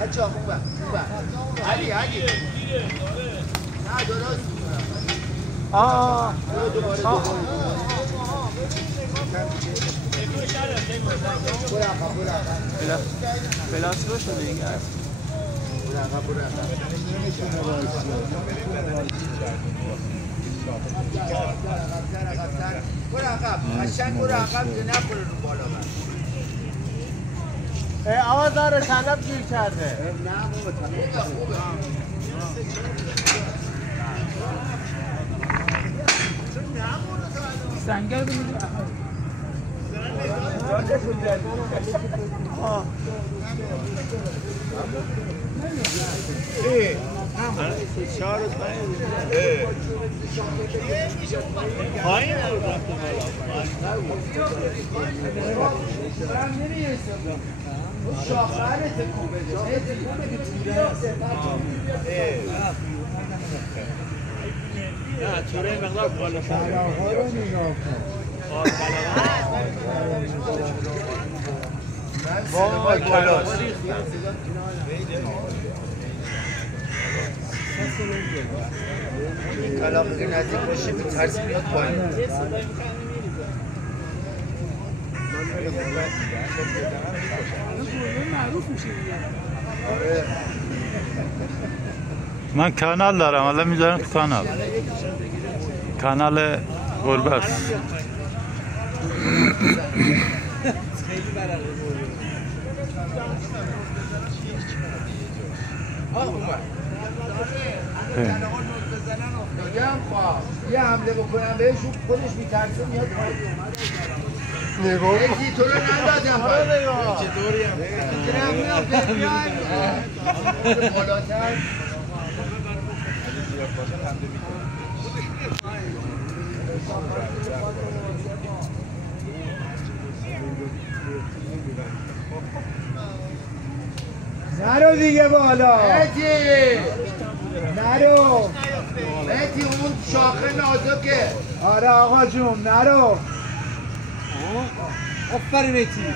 بچه ها خوبه علی نه درست پلاس رو شده دیگه برو عقب قشنگ برو عقب که نخوره رو بالا من آقا داره طلب گیر کرده نه بابا خوبه سنگر بگید پایین شاخره تکون بده نه توره مقدار بالا ها رو نگاه کن وای کلاس این کلاقی که نزدیک باشه میترسی میاد پایین من کانال دارم حالا میذارم تو کانال گربه است یه حمله بکنم بهشون خودش میترسه میاد نگاه یکی تو رو ندادم چطوری هم بالاتر نرو دیگه بالا نرو مهدی اون شاخه نازکه آره آقا جون نرو آفرین مهدی